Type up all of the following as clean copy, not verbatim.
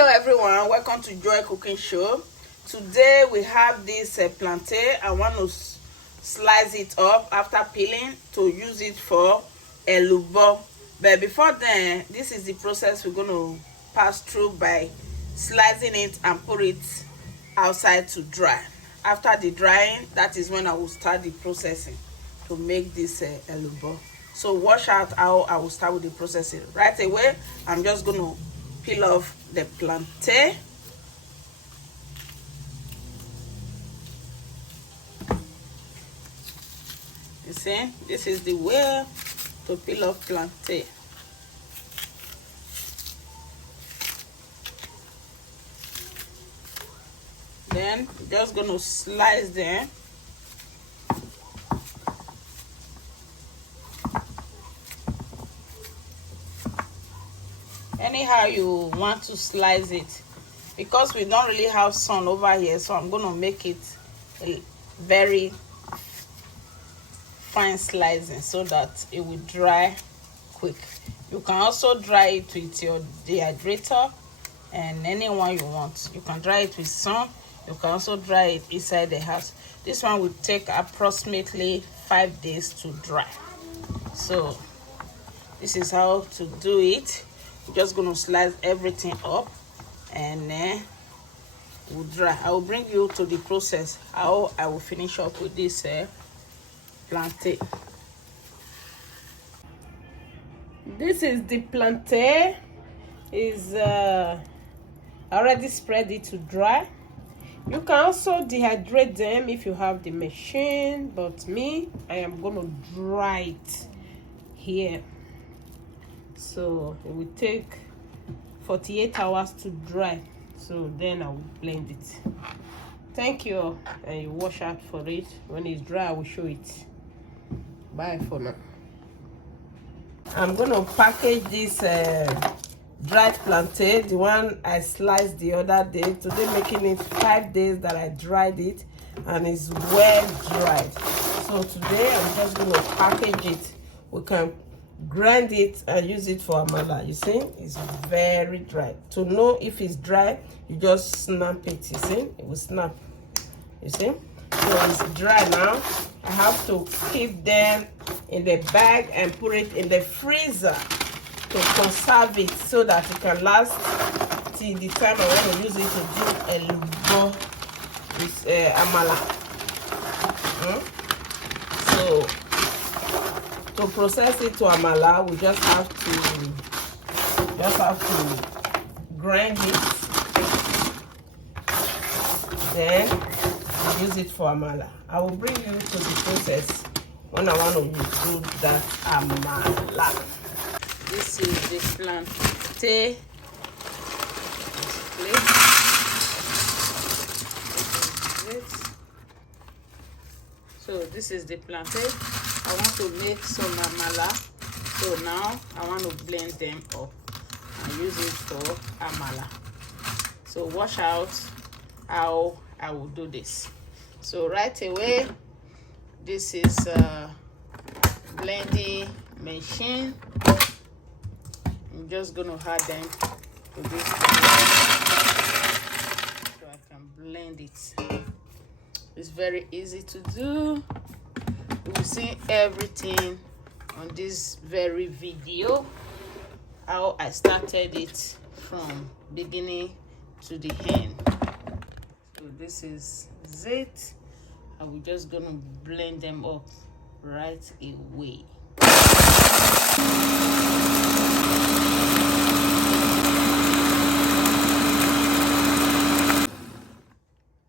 Hello everyone, welcome to Joy Cooking Show. Today we have this plantain. I want to slice it up after peeling to use it for elubo. But before then, this is the process we're going to pass through by slicing it and put it outside to dry. After the drying, that is when I will start the processing to make this elubo. So watch out how I will start with the processing. Right away, I'm just going to peel off the plantain. You see, this is the way to peel off plantain. Then just gonna slice them. Anyhow you want to slice it, because we don't really have sun over here, so I'm gonna make it a very fine slicing so that it will dry quick. You can also dry it with your dehydrator and anyone you want. You can dry it with sun. You can also dry it inside the house. This one will take approximately 5 days to dry. So this is how to do it. We're just going to slice everything up and then we'll dry. I will bring you to the process how I will finish up with this plantain. This is the plantain. Is already spread it to dry. You can also dehydrate them if you have the machine, but me, I am gonna dry it here. So it will take 48 hours to dry. So then I will blend it. Thank you, and you wash out for it. When it's dry, I will show it. Bye for now. I'm gonna package this dried plantain, the one I sliced the other day. Today making it 5 days that I dried it, and it's well dried. So today I'm just going to package it. We can grind it and use it for amala. You see, it's very dry. To know if it's dry, you just snap it. You see, it will snap. You see, so it's dry now. I have to keep them in the bag and put it in the freezer to conserve it so that it can last till the time I want to use it to do elubo with amala. So to process it to amala, we just have to grind it, then use it for amala. I will bring you to the process when I want to do that amala. This is the plantain. So this is the plantain. I want to make some amala. So now I want to blend them up and use it for amala. So watch out how I will do this. So right away, this is a blending machine. I'm just going to add them to this so I can blend it. It's very easy to do. You will see everything on this very video, how I started it from beginning to the end. So this is it. I'm just going to blend them up right away.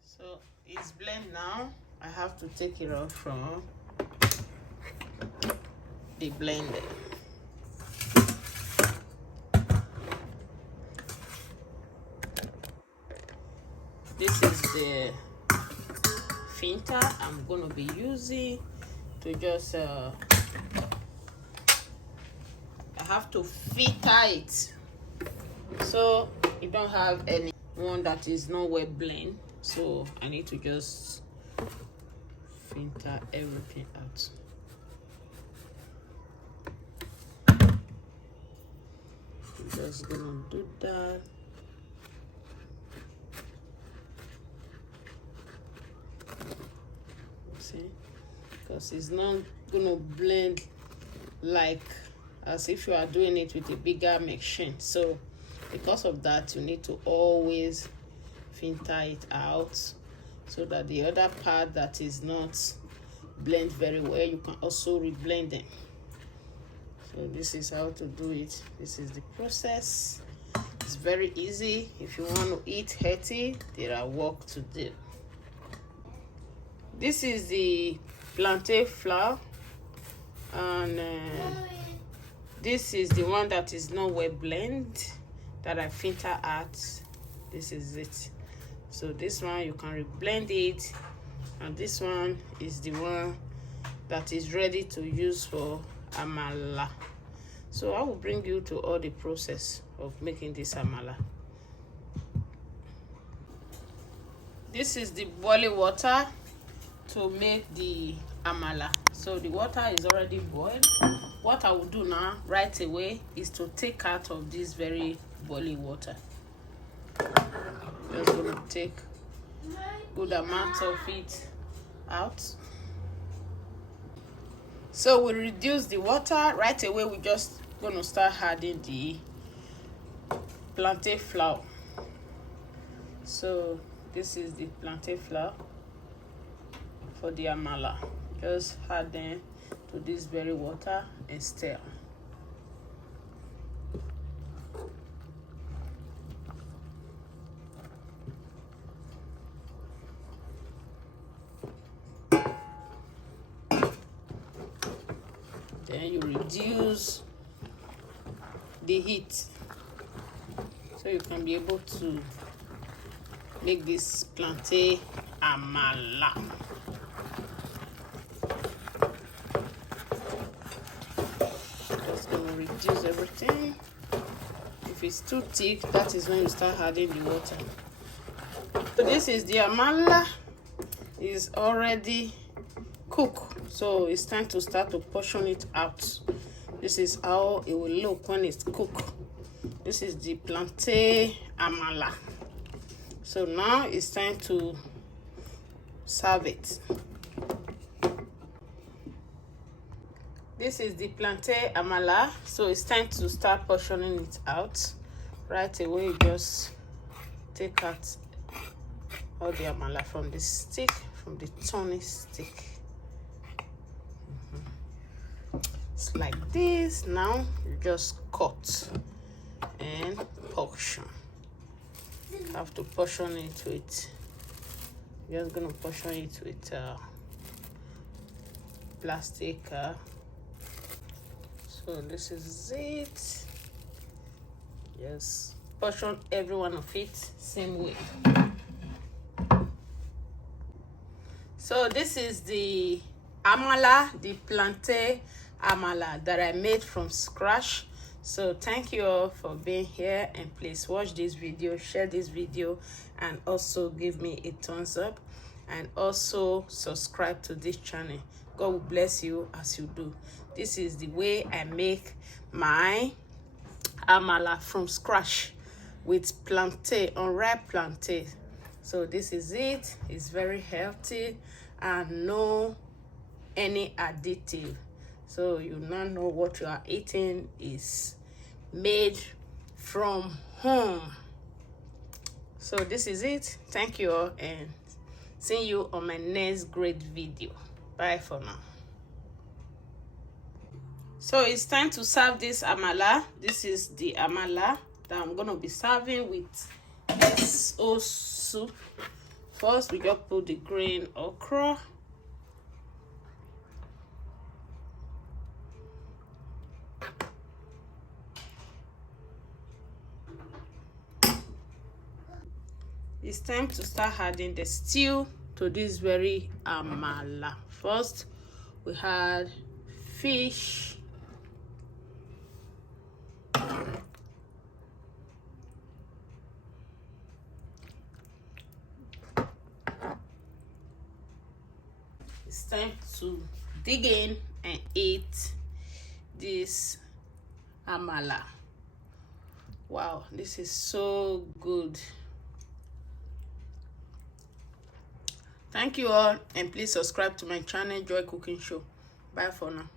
So it's blend now. I have to take it off from the blender. This is the filter I'm going to be using to just I have to filter it so you don't have any one that is not well blend. So I need to just filter everything out. I'm just gonna do that. because it's not gonna blend like as if you are doing it with a bigger machine. So because of that, you need to always filter it out so that the other part that is not blend very well, you can also reblend them. So this is how to do it. This is the process. It's very easy. If you want to eat healthy, there are work to do. This is the plantain flour, and this is the one that is not well blend that I filter out. This is it. So this one you can reblend it, and this one is the one that is ready to use for amala. So I will bring you to all the process of making this amala. This is the boiling water to make the amala. So the water is already boiled. What I will do now right away is to take out of this very boiling water. Just going to take good amount of it out. So we reduce the water right away. We just going to start adding the plantain flour. So this is the plantain flour for the amala. Just add them to this very water and stir. Then you reduce the heat so you can be able to make this plantain amala. Just gonna reduce everything. If it's too thick, that is when you start adding the water. So this is the amala. Is already cooked, so it's time to start to portion it out. This is how it will look when it's cooked. This is the plantain amala. So now it's time to serve it. This is the plantain amala. So it's time to start portioning it out. Right away, you just take out all the amala from the stick, from the tiny stick. It's like this. Now you just cut and portion. You have to portion it with, you're just gonna portion it with plastic. So this is it. Yes, portion every one of it same way. So this is the amala, the plantain amala that I made from scratch. So thank you all for being here, and please watch this video, share this video, and also give me a thumbs up, and also subscribe to this channel. God will bless you as you do. This is the way I make my amala from scratch with plantain, unripe plantain. So this is it. It's very healthy and no any additive. So you now know what you are eating is made from home. So this is it. Thank you all, and see you on my next great video. Bye for now. So it's time to serve this amala. This is the amala that I'm gonna be serving with this old soup. First, we just put the green okra. It's time to start adding the stew to this very amala. First, we had fish. It's time to dig in and eat this amala. Wow, this is so good. Thank you all, and please subscribe to my channel, Joy Cooking Show. Bye for now.